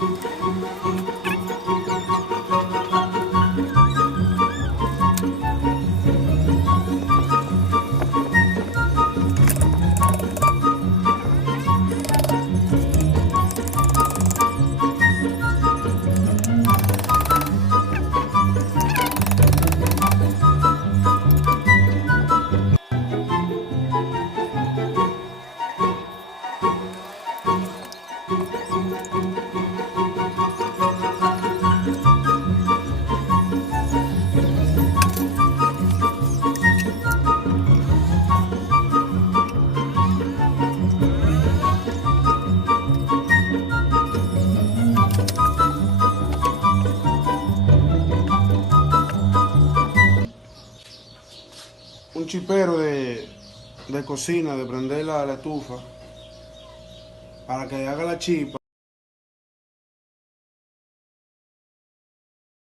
Un chipero de cocina, de prender la estufa para que haga la chispa.